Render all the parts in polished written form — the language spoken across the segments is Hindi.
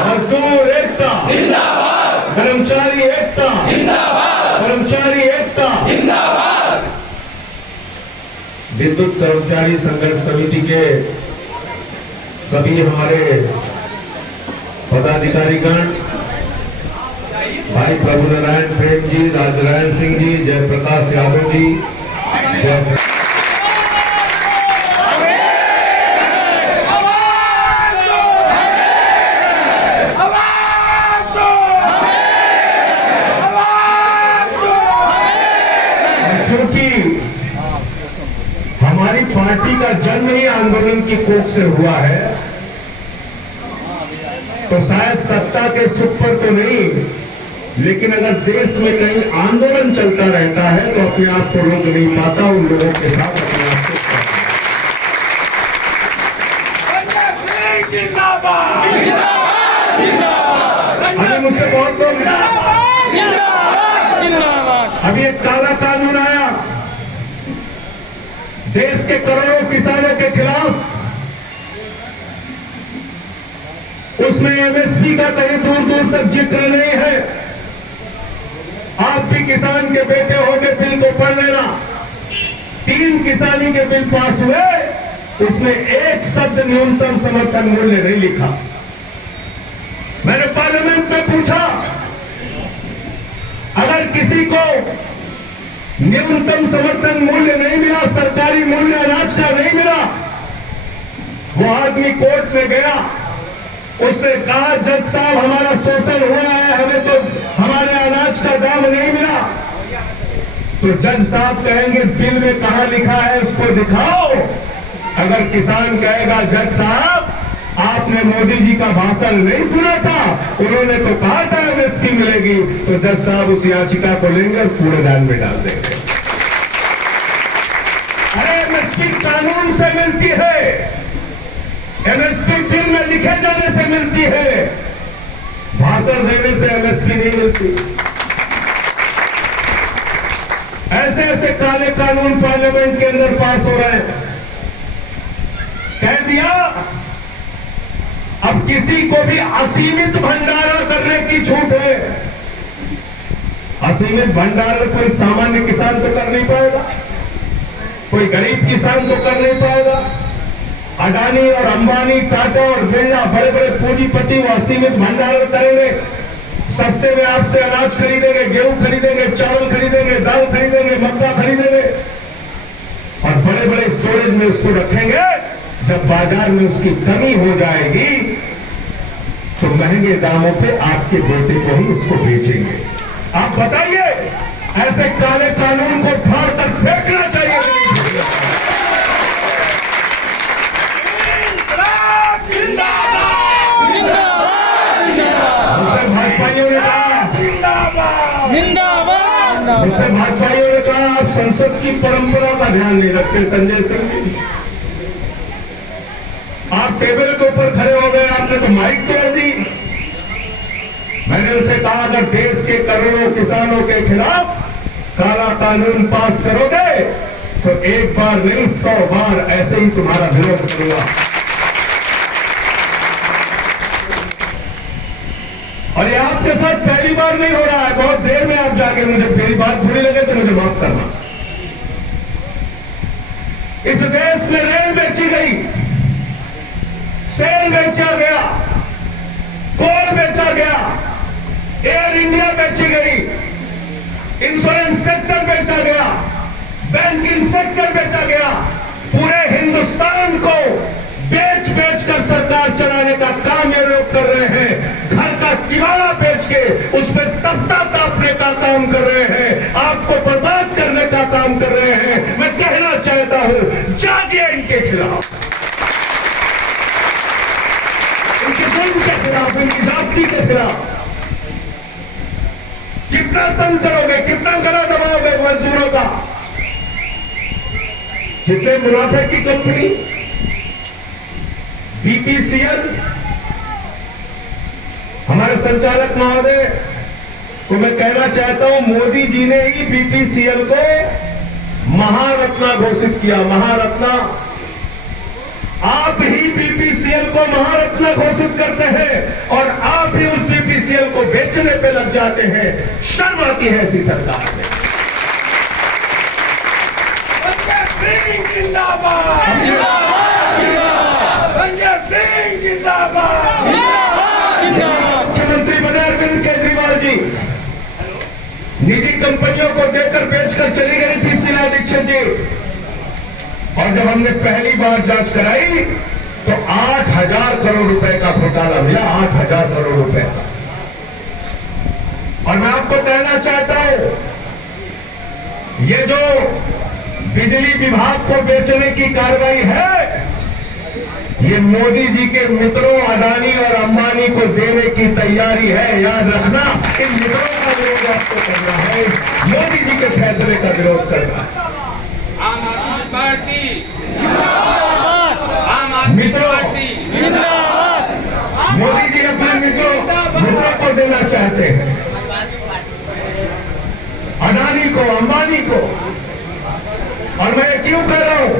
मजदूर एकता जिंदाबाद, कर्मचारी एकता जिंदाबाद, कर्मचारी एकता जिंदाबाद। विद्युत कर्मचारी संघर्ष समिति के सभी हमारे पदाधिकारीगण, भाई प्रभु नारायण प्रेम जी, राजनारायण सिंह जी, जयप्रकाश यादव जी, जय हमारी पार्टी का जन्म ही आंदोलन की कोख से हुआ है, तो शायद सत्ता के सुख पर तो नहीं, लेकिन अगर देश में कहीं आंदोलन चलता रहता है तो अपने आप को रोक नहीं पाता, उन लोगों के साथ अपने आप को। अरे मुझसे बहुत लोग, अभी एक काला कानून आया देश के करोड़ों किसानों के खिलाफ, उसमें एमएसपी का कहीं दूर दूर तक जिक्र नहीं है। आप भी किसान के बेटे होंगे, बिल को पढ़ लेना। 3 किसानी के बिल पास हुए, उसमें एक शब्द न्यूनतम समर्थन मूल्य नहीं लिखा। मैंने पार्लियामेंट में पूछा, अगर किसी को न्यूनतम समर्थन मूल्य नहीं मिला, सरकारी मूल्य अनाज का नहीं मिला, वो आदमी कोर्ट में गया, उसने कहा जज साहब हमारा शोषण हुआ है, हमें तो हमारे अनाज का दाम नहीं मिला। तो जज साहब कहेंगे बिल में कहां लिखा है उसको दिखाओ। अगर किसान कहेगा जज साहब आपने मोदी जी का भाषण नहीं सुना था, उन्होंने तो कहा था एमएसपी मिलेगी, तो जज साहब उस याचिका को लेंगे और कूड़ेदान में डाल देंगे। अरे एमएसपी कानून से मिलती है, एमएसपी बिल में लिखे जाने से मिलती है, भाषण देने से एमएसपी नहीं मिलती। ऐसे ऐसे काले कानून पार्लियामेंट के अंदर पास हो रहे हैं। कह दिया अब किसी को भी असीमित भंडारण करने की छूट है। असीमित भंडारण कोई सामान्य किसान तो कर नहीं पाएगा, कोई गरीब किसान तो कर नहीं पाएगा। अडानी और अंबानी, टाटा और बिरला बड़े बड़े पूंजीपति वो असीमित भंडारण करेंगे, सस्ते में आपसे अनाज खरीदेंगे, गेहूं खरीदेंगे, चावल खरीदेंगे, दाल खरीदेंगे, मक्का खरीदेंगे और बड़े बड़े स्टोरेज में उसको रखेंगे। जब बाजार में उसकी कमी हो जाएगी तो महंगे दामों पे आपके बेटे को ही उसको बेचेंगे। आप बताइए, ऐसे काले कानून को फाड़ कर फेंकना चाहिए। मुझसे भाजपाइयों ने कहा, मुझसे भाजपाइयों ने कहा आप संसद की परंपरा का ध्यान नहीं रखते संजय सिंह जी। आप टेबल के ऊपर खड़े हो गए, आपने तो माइक तोड़ दी। मैंने उनसे कहा अगर देश के करोड़ों किसानों के खिलाफ काला कानून पास करोगे तो एक बार नहीं 100 बार ऐसे ही तुम्हारा विरोध करूंगा। और ये आपके साथ पहली बार नहीं हो रहा है, बहुत देर में आप जाके मुझे मेरी बात बुरी लगे तो मुझे माफ करना। इस देश में रेल बेची गई, सेल बेचा गया, कोल बेचा गया, एयर इंडिया बेची गई, इंश्योरेंस सेक्टर बेचा गया, बैंकिंग सेक्टर बेचा गया। पूरे हिंदुस्तान को बेच बेच कर सरकार चलाने का काम ये लोग कर रहे हैं। घर का किराया बेच के उस पर तख्ता तापने का काम कर रहे हैं, आपको बर्बाद करने का काम कर रहे हैं। मैं कहना चाहता हूं, जागिए इनके खिलाफ, के खिलाफ, उनकी जाति के खिलाफ। कितना तंग करोगे, कितना गला दबाओगे मजदूरों का? जितने मुनाफे की कंपनी बीपीसीएल, हमारे संचालक महोदय को मैं कहना चाहता हूं, मोदी जी ने ही बीपीसीएल को महारत्ना घोषित किया। महारत्ना, आप ही बीपीसीएल को महारत्ना घोषित करते हैं और जाते हैं। शर्म आती है ऐसी सरकार में। पंकज सिंह जिंदाबाद, पंकज सिंह जिंदाबाद। मुख्यमंत्री बने अरविंद केजरीवाल जी, निजी कंपनियों को देकर बेचकर चली गई थी शीला दीक्षित जी, और जब हमने पहली बार जांच कराई तो 8,000 करोड़ रुपए का घोटाला भैया, 8,000 करोड़ रुपए का। और मैं आपको कहना चाहता हूं, ये जो बिजली विभाग को बेचने की कार्रवाई है, ये मोदी जी के मित्रों अडानी और अंबानी को देने की तैयारी है। याद रखना, इन मित्रों का विरोध आपको करना है, मोदी जी के फैसले का विरोध करना है। आम आदमी पार्टी, आम आदमी मित्रों, पार्टी। मोदी जी अपने मित्रों को देना चाहते हैं, अडानी को, अंबानी को। और मैं क्यों कह रहा हूं,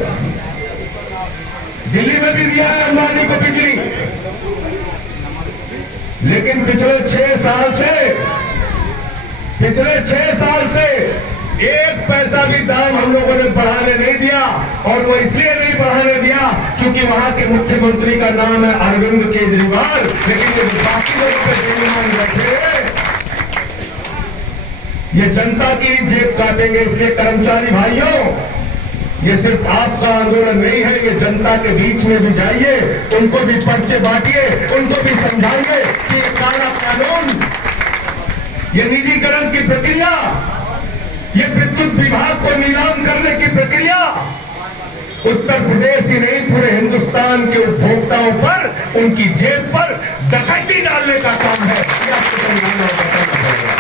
दिल्ली में भी दिया है अंबानी को बिजली, लेकिन पिछले 6 साल से 1 पैसा भी दाम हम लोगों ने बढ़ाने नहीं दिया। और वो इसलिए नहीं बढ़ाने दिया क्योंकि वहां के मुख्यमंत्री का नाम है अरविंद केजरीवाल, लेकिन ये बाकी लोग पे बेईमान बैठे, ये जनता की जेब काटेंगे। इसलिए कर्मचारी भाइयों, ये सिर्फ आपका आंदोलन नहीं है, ये जनता के बीच में भी जाइए, उनको भी पर्चे बांटिए, उनको भी समझाइए कि ये काला कानून, ये निजीकरण की प्रक्रिया, ये विद्युत विभाग को नीलाम करने की प्रक्रिया उत्तर प्रदेश ही नहीं पूरे हिंदुस्तान के उपभोक्ताओं पर, उनकी जेब पर डकैती डालने का काम है। ये आपको समझाना और बताना पड़ेगा।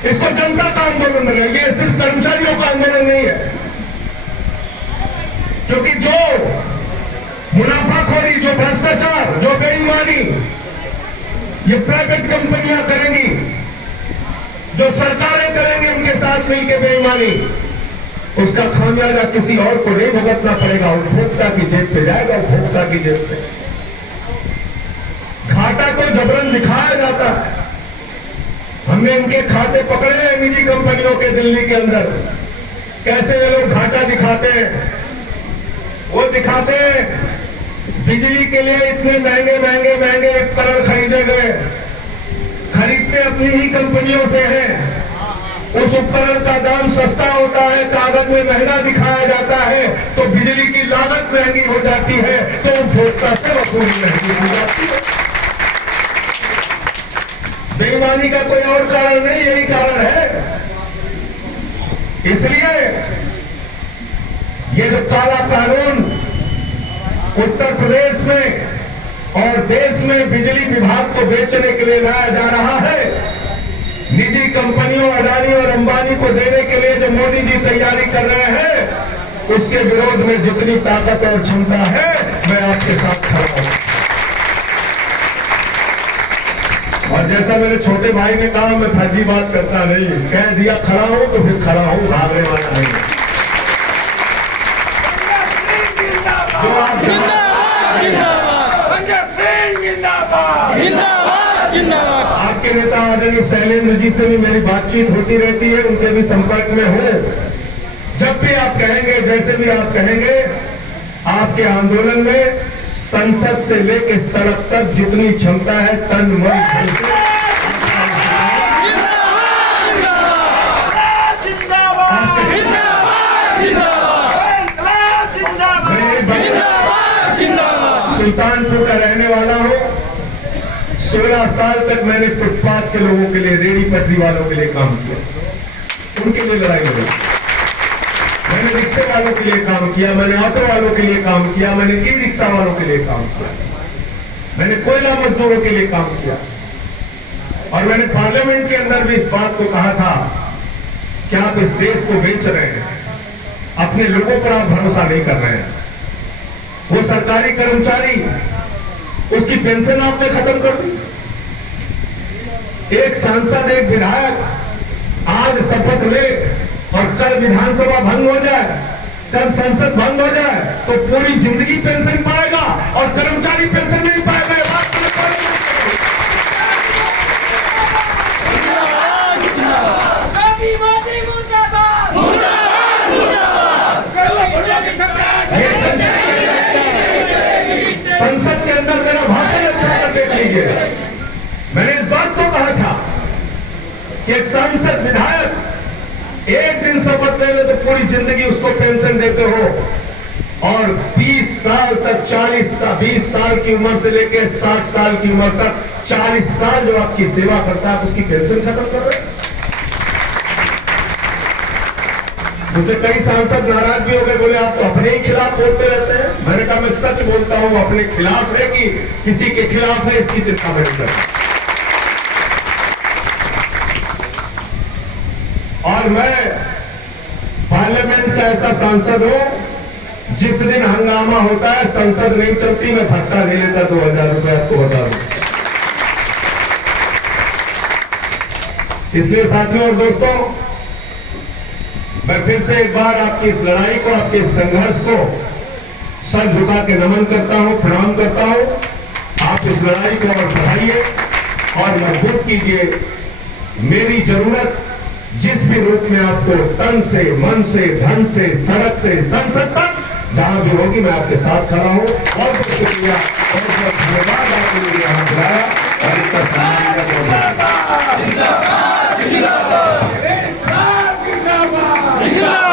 इसको जनता का आंदोलन बनेगा, ये सिर्फ कर्मचारियों का आंदोलन नहीं है। क्योंकि जो मुनाफाखोरी, जो भ्रष्टाचार, जो बेईमानी ये प्राइवेट कंपनियां करेंगी, जो सरकारें करेंगी उनके साथ मिलकर बेईमानी, उसका खामियाजा किसी और को नहीं भुगतना पड़ेगा, उपभोक्ता की जेब पे जाएगा, उपभोक्ता की जेब पे। घाटा तो जबरन दिखाया जाता है। हमने इनके खाते पकड़े हैं निजी कंपनियों के दिल्ली के अंदर, कैसे ये लोग घाटा दिखाते हैं। वो दिखाते हैं बिजली के लिए इतने महंगे उपकरण खरीदे गए, खरीदते अपनी ही कंपनियों से हैं। उस उपकरण का दाम सस्ता होता है, कागज में महंगा दिखाया जाता है, तो बिजली की लागत महंगी हो जाती है, तो उपभोक्ता से वसूली महंगी हो जाती है। बेईमानी का कोई और कारण नहीं, यही कारण है। इसलिए ये जो काला कानून उत्तर प्रदेश में और देश में बिजली विभाग को बेचने के लिए लाया जा रहा है, निजी कंपनियों अडानी और अंबानी को देने के लिए जो मोदी जी तैयारी कर रहे हैं, उसके विरोध में जितनी ताकत और क्षमता है, मैं आपके साथ खड़ा हूं। और जैसा मेरे छोटे भाई ने कहा, मैं फर्जी बात करता नहीं, कह दिया खड़ा हूं तो फिर खड़ा हूं, भागने वाला नहीं। जो आप आपके नेता आदरणीय शैलेंद्र जी से भी मेरी बातचीत होती रहती है, उनके भी संपर्क में हूं। जब भी आप कहेंगे, जैसे भी आप कहेंगे, आपके आंदोलन में संसद से लेकर सड़क तक जितनी क्षमता है, तन मन धन से सुल्तानपुर का रहने वाला हूं। 16 साल तक मैंने फुटपाथ के लोगों के लिए, रेडी पटरी वालों के लिए काम किया, उनके लिए लड़ाई लड़ी। मैंने रिक्शे वालों के लिए काम किया, मैंने ऑटो वालों के लिए काम किया, मैंने ई रिक्शा वालों के लिए काम किया, मैंने कोयला मजदूरों के लिए काम किया। और मैंने पार्लियामेंट के अंदर भी इस बात को कहा था कि आप इस देश को बेच रहे हैं, अपने लोगों पर आप भरोसा नहीं कर रहे हैं। वो सरकारी कर्मचारी, उसकी पेंशन आपने खत्म कर दी। एक सांसद, एक विधायक आज शपथ ले और कल विधानसभा भंग हो जाए, कल संसद भंग हो जाए, तो पूरी जिंदगी पेंशन पाएगा और कर्मचारी पेंशन नहीं पाएगा। लीजिएगा। मैंने इस बात को कहा था कि एक सांसद विधायक एक दिन शपथ ले ले तो पूरी जिंदगी उसको पेंशन देते हो और 20 साल तक 20 साल की उम्र से लेकर 60 साल की उम्र तक 40 साल जो आपकी सेवा करता है उसकी पेंशन खत्म कर रहे हैं। मुझे कई सांसद नाराज भी हो गए, बोले आप तो अपने ही खिलाफ बोलते रहते हैं। मैंने कहा मैं सच बोलता हूं, अपने खिलाफ है कि किसी के खिलाफ है इसकी चिंता नहीं करता। और मैं पार्लियामेंट का ऐसा सांसद हूं जिस दिन हंगामा होता है संसद नहीं चलती, मैं भत्ता ले लेता 2000 रुपए, आपको बता दूं। इसलिए साथियों और दोस्तों, मैं फिर से एक बार आपकी इस लड़ाई को, आपके इस संघर्ष को सर झुका के नमन करता हूं, प्रणाम करता हूं। आप इस लड़ाई को और बढ़ाइए और मजबूत कीजिए। मेरी जरूरत जिस भी रूप में आपको तन से, मन से, धन से, सड़क से, संसद तक जहां भी होगी मैं आपके साथ खड़ा हूं। बहुत बहुत शुक्रिया, बहुत बहुत धन्यवाद आपके लिए यहां बुलाया और इसका सम्मान जिंदाबाद जिंदाबाद जिंदाबाद जिंदाबाद।